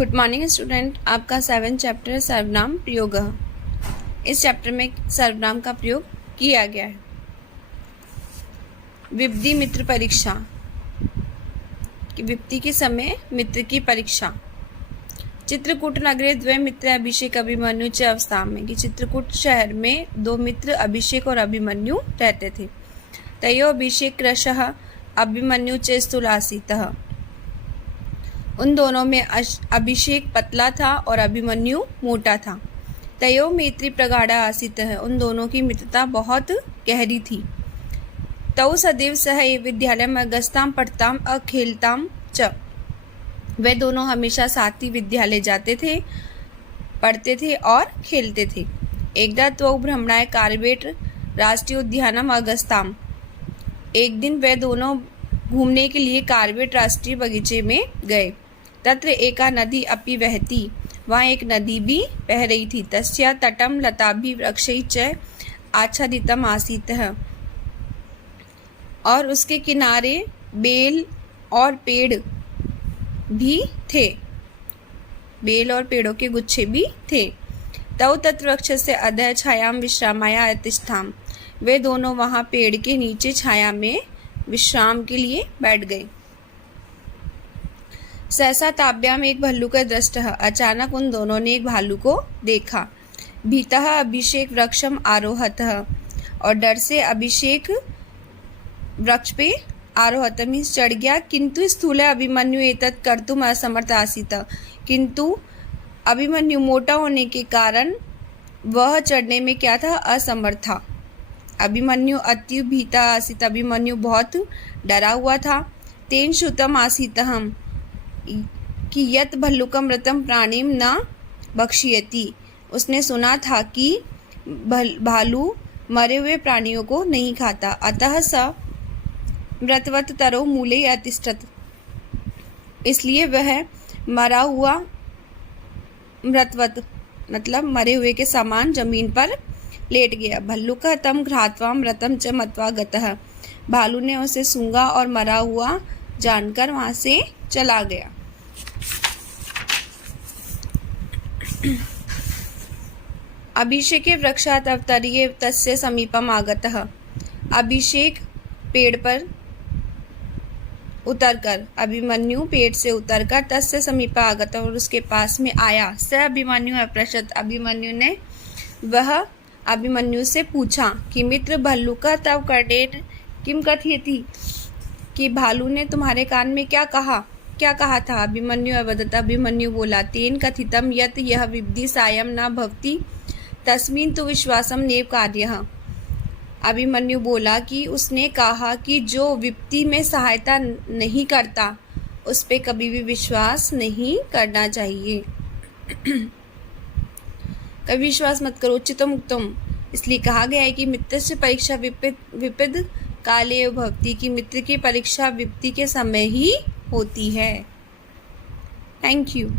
Good morning student. आपका 7 chapter सर्वनाम प्रयोग। इस चैप्टर में सर्वनाम का प्रयोग किया गया है। विपदी मित्र परीक्षा कि विपत्ति के समय मित्र की परीक्षा। चित्रकूट नगरे द्वय मित्र अभिषेक अभिमन्यु च अवस्था में कि चित्रकूट शहर में दो मित्र अभिषेक और अभिमन्यु रहते थे। तयो अभिषेक कृशः अभिमन्यु च स्थूलासीतः। उन दोनों में अभिषेक पतला था और अभिमन्यु मोटा था। तयो मैत्री प्रगाढ़ा आसीत है, उन दोनों की मित्रता बहुत गहरी थी। तौ सदैव सह विद्यालय में अगस्ताम पढ़ताम अखेलताम च, वे दोनों हमेशा साथ ही विद्यालय जाते थे, पढ़ते थे और खेलते थे। एकदा त्वौ भ्रमणाय कार्बेट राष्ट्रीय उद्यानम अगस्ताम, एक दिन वे दोनों घूमने के लिए कार्बेट राष्ट्रीय बगीचे में गए। तत्र एका नदी अपि वहती, वहाँ एक नदी भी बह रही थी। तस्या तटम लताभि वृक्षैः च आच्छादितम आसीत्, और उसके किनारे बेल और पेड़ भी थे, बेल और पेड़ों के गुच्छे भी थे। तौ तत्वृक्षस्य अधः छायां विश्रामाय अतिष्ठाम, वे दोनों वहाँ पेड़ के नीचे छाया में विश्राम के लिए बैठ गए। सहसा ताभ्याम एक भल्लू का दृष्टः, अचानक उन दोनों ने एक भालू को देखा। भीतः अभिषेक वृक्षम आरोहतः, और डर से अभिषेक वृक्ष पे आरोहत मीन्स चढ़ गया। किंतु स्थूल अभिमन्यु एतत् कर्तुम असमर्थ आसीत, किंतु अभिमन्यु मोटा होने के कारण वह चढ़ने में क्या था, असमर्थ था। अभिमन्यु अति भीता आसीत, अभिमन्यु बहुत डरा हुआ था। तेन श्रुतम आसीतहम कि यत भल्लुकम मृतम प्राणिम न भक्षयति, उसने सुना था कि भालू मरे हुए प्राणियों को नहीं खाता। अतः स मृतवत तरो मूले अतिष्ठत, इसलिए वह मरा हुआ मृतवत मतलब मरे हुए के समान जमीन पर लेट गया। भल्लुका तम घ्रात्वा मृतम च मत्वा गतः, भालू ने उसे सूंघा और मरा हुआ जानकर वहां से चला गया। अभिषेके वृक्षात् अवतर्य तस्य समीपम आगतः, अभिषेक पेड़ पर उतरकर, अभिमन्यु पेड़ से उतरकर तस्य समीप आगत, और उसके पास में आया। स अभिमन्यु अपृच्छत्, अभिमन्यु ने वह अभिमन्यु से पूछा कि मित्र भल्लुका तव कर्णेन किम कथयति, कि भालू ने तुम्हारे कान में क्या कहा था। अभिमन्यु अवदत्, अभिमन्यु बोला। तेन कथितम यत यह विपदि सायं न भवति तस्मिन् तु विश्वासम नैव कार्यः, अभिमन्यु बोला कि उसने कहा कि जो विपत्ति में सहायता नहीं करता उस पे कभी भी विश्वास नहीं करना चाहिए। कभी विश्वास मत करो, उच्चतम उत्तम, इसलिए कहा गया है कि मित्र से परीक्षा विपद काले भवति, की मित्र की परीक्षा विपत्ति के समय ही होती है। Thank you.